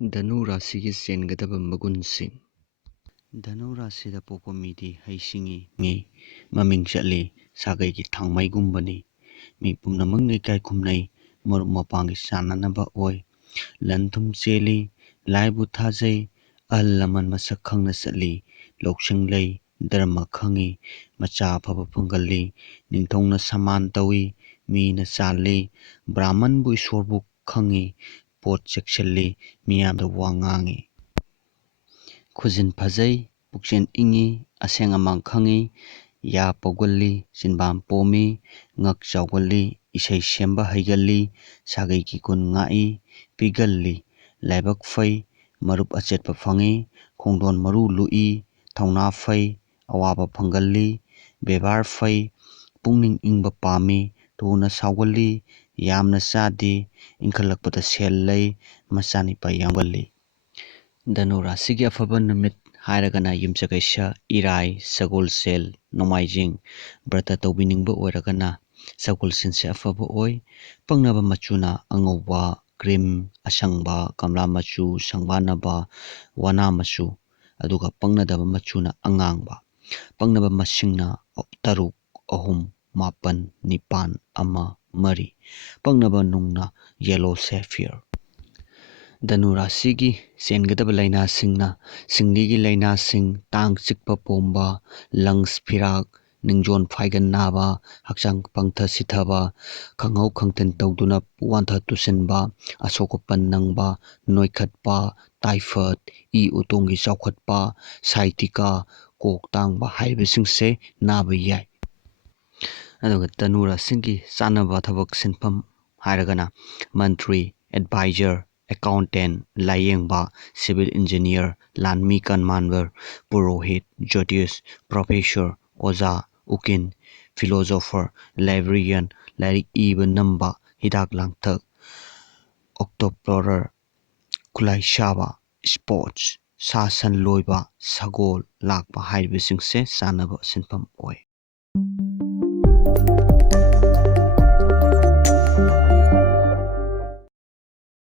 Dhanu Rashiꯒꯤ ꯆꯦꯟꯒꯗꯕ ꯃꯒꯨꯟꯁꯤꯡ. ꯙꯅꯨ ꯔꯥꯁꯤꯗ ꯄꯣꯛꯄ ꯃꯤꯗꯤ ꯍꯩꯁꯤꯡꯉꯤ, ꯃꯃꯤꯡ ꯆꯠꯂꯤ, ꯁꯥꯒꯩꯒꯤ ꯊꯥꯡꯃꯩꯒꯨꯝꯕꯅꯤ. ꯃꯤ ꯄꯨꯝꯅꯃꯛꯅ ꯏꯀꯥꯏ ꯈꯨꯝꯅꯩ, ꯃꯔꯨꯞ ꯃꯄꯥꯡꯒꯤ ꯆꯥꯟꯅꯅꯕ ꯑꯣꯏ, ꯂꯟ ꯊꯨꯝ ꯆꯦꯜꯂꯤ, ꯂꯥꯏꯕꯨ ꯊꯥꯖꯩ, ꯑꯍꯜ ꯂꯃꯟ ꯃꯁꯛ ꯈꯪꯅ ꯆꯠꯂꯤ, ꯂꯧꯁꯤꯡ ꯂꯩ, ꯙꯔꯃ ꯈꯪꯉꯤ, ꯃꯆꯥ ꯑꯐꯕ ꯐꯪꯒꯜꯂꯤ, ꯅꯤꯡꯊꯧꯅ ꯁꯃꯥꯟ ꯇꯧꯏ, ꯃꯤꯅ ꯆꯥꯜꯂꯤ, ꯕ꯭ꯔꯥꯍꯃꯟꯕꯨ ꯏꯁꯣꯔꯕꯨ ꯈꯪꯉꯤ, ꯄꯣꯠ ꯆꯦꯛꯁꯤꯜꯂꯤ, ꯃꯤꯌꯥꯝꯗ ꯋꯥ ꯉꯥꯡꯉꯤ. ꯈꯨꯖꯤꯟ ꯐꯖꯩ, ꯄꯨꯛꯆꯦꯜ ꯏꯪꯉꯤ, ꯑꯁꯦꯡ ꯑꯃꯥꯡ ꯈꯪꯉꯤ, ꯌꯥ ꯄꯧꯒꯜꯂꯤ, ꯆꯤꯟꯕꯥꯟ ꯄꯣꯝꯃꯤ, ꯉꯛ ꯆꯥꯎꯒꯜꯂꯤ, ꯏꯁꯩ ꯁꯦꯝꯕ ꯍꯩꯒꯜꯂꯤ, ꯁꯥꯒꯩꯒꯤ ꯒꯨꯟ ꯉꯥꯛꯏ, ꯄꯤꯒꯜꯂꯤ, ꯂꯥꯏꯕꯛ ꯐꯩ, ꯃꯔꯨꯞ ꯑꯆꯦꯠꯄ ꯐꯪꯉꯤ, ꯈꯣꯡꯗꯣꯟ ꯃꯔꯨ ꯂꯨꯏ, ꯊꯧꯅꯥ ꯐꯩ, ꯑꯋꯥꯕ ꯐꯪꯒꯜꯂꯤ, ꯕꯦꯕꯥꯔ ꯐꯩ, ꯄꯨꯛꯅꯤꯡ ꯏꯪꯕ ꯄꯥꯝꯃꯤ, ꯊꯨꯅ ꯁꯥꯎꯒꯜꯂꯤ, ꯌꯥꯝꯅ ꯆꯥꯗꯦ, ꯏꯟꯈꯠꯂꯛꯄꯗ ꯁꯦꯜ ꯂꯩ, ꯃꯆꯥꯅꯤꯄꯥ ꯌꯥꯝꯒꯜꯂꯤ. ꯙꯅꯨ ꯔꯥꯁꯤꯒꯤ ꯑꯐꯕ ꯅꯨꯃꯤꯠ ꯍꯥꯏꯔꯒꯅ ꯌꯨꯝꯁꯀꯩꯁ, ꯏꯔꯥꯏ, ꯁꯒꯣꯜꯁꯦꯜ, ꯅꯣꯡꯃꯥꯏꯖꯤꯡ. ꯕ꯭ꯔꯇ ꯇꯧꯕꯤꯅꯤꯡꯕ ꯑꯣꯏꯔꯒꯅ ꯁꯒꯣꯜꯁꯦꯜꯁꯦ ꯑꯐꯕ ꯑꯣꯏ. ꯄꯪꯅꯕ ꯃꯆꯨꯅ ꯑꯉꯧꯕ, ꯀ꯭ꯔꯤꯝ, ꯑꯁꯪꯕ, ꯀꯝꯂꯥ ꯃꯆꯨ, ꯁꯪꯕꯥꯅꯕ, ꯋꯥꯅꯥ ꯃꯆꯨ, ꯑꯗꯨꯒ ꯄꯪꯅꯗꯕ ꯃꯆꯨꯅ ꯑꯉꯥꯡꯕ. ꯄꯪꯅꯕ ꯃꯁꯤꯡꯅ 6, 3, 9, 9, 1, 3. ꯄꯪꯅꯕ ꯅꯨꯡꯅ ꯌꯦꯂꯣ ꯁꯦꯐꯤꯌꯔ. ꯙꯅꯨ ꯔꯥꯁꯤꯒꯤ ꯆꯦꯟꯒꯗꯕ ꯂꯩꯅꯥꯁꯤꯡꯅ ꯁꯤꯡꯂꯤꯒꯤ ꯂꯩꯅꯥꯁꯤꯡ, ꯇꯥꯡ ꯆꯤꯛꯄ ꯄꯣꯝꯕ, ꯂꯪꯁ ꯐꯤꯔꯥꯛ, ꯅꯤꯡꯖꯣꯟ ꯐꯥꯏꯒꯟ ꯅꯥꯕ, ꯍꯛꯆꯥꯡ ꯄꯪꯊ ꯁꯤꯊꯕ, ꯈꯪꯍꯧ ꯈꯪꯊꯤꯟ ꯇꯧꯗꯨꯅ ꯋꯥꯟꯊ ꯇꯨꯁꯤꯟꯕ, ꯑꯁꯣꯛ ꯑꯄꯟ ꯅꯪꯕ, ꯅꯣꯏꯈꯠꯄ, ꯇꯥꯏꯐꯠ, ꯏ ꯎꯇꯣꯡꯒꯤ ꯆꯥꯎꯈꯠꯄ, ꯁꯥꯏꯇꯤꯀꯥ, ꯀꯣꯛ ꯇꯥꯡꯕ ꯍꯥꯏꯔꯤꯕꯁꯤꯡꯁꯦ ꯅꯥꯕ ꯌꯥꯏ. ꯑꯗꯨꯒ ꯙꯅꯨ ꯔꯥꯁꯤꯒꯤ ꯆꯥꯅꯕ ꯊꯕꯛ ꯁꯤꯟꯐꯝ ꯍꯥꯏꯔꯒꯅ ꯃꯟꯇ꯭ꯔꯤ, ꯑꯦꯗꯚꯥꯏꯖꯔ, ꯑꯦꯀꯥꯎꯟꯇꯦꯟ, ꯂꯥꯏꯌꯦꯡꯕ, ꯁꯤꯚꯤꯜ ꯏꯟꯖꯤꯅꯤꯌꯔ, ꯂꯥꯟꯃꯤ ꯀꯃꯥꯟꯗꯔ, ꯄꯨꯔꯣꯍꯤꯠ, ꯖꯣꯇꯤꯁ, ꯄ꯭ꯔꯣꯐꯦꯁꯔ, ꯑꯣꯖꯥ, ꯎꯀꯤꯜ, ꯐꯤꯂꯣꯖꯣꯐꯔ, ꯂꯥꯏꯕ꯭ꯔꯦꯔꯤꯌꯟ, ꯂꯥꯏꯔꯤꯛ ꯏꯕ ꯅꯝꯕ, ꯍꯤꯗꯥꯛ ꯂꯥꯡꯊꯛ, ꯑꯣꯛꯇꯣꯄ꯭ꯂꯣꯔꯔ, ꯈꯨꯠꯂꯥꯏ ꯁꯥꯕ, ꯁ꯭ꯄꯣꯔꯠꯁ, ꯁꯥ ꯁꯟ ꯂꯣꯏꯕ, ꯁꯒꯣꯜ ꯂꯥꯛꯄ ꯍꯥꯏꯔꯤꯕꯁꯤꯡꯁꯦ ꯆꯥꯅꯕ ꯁꯤꯟꯐꯝ ꯑꯣꯏ.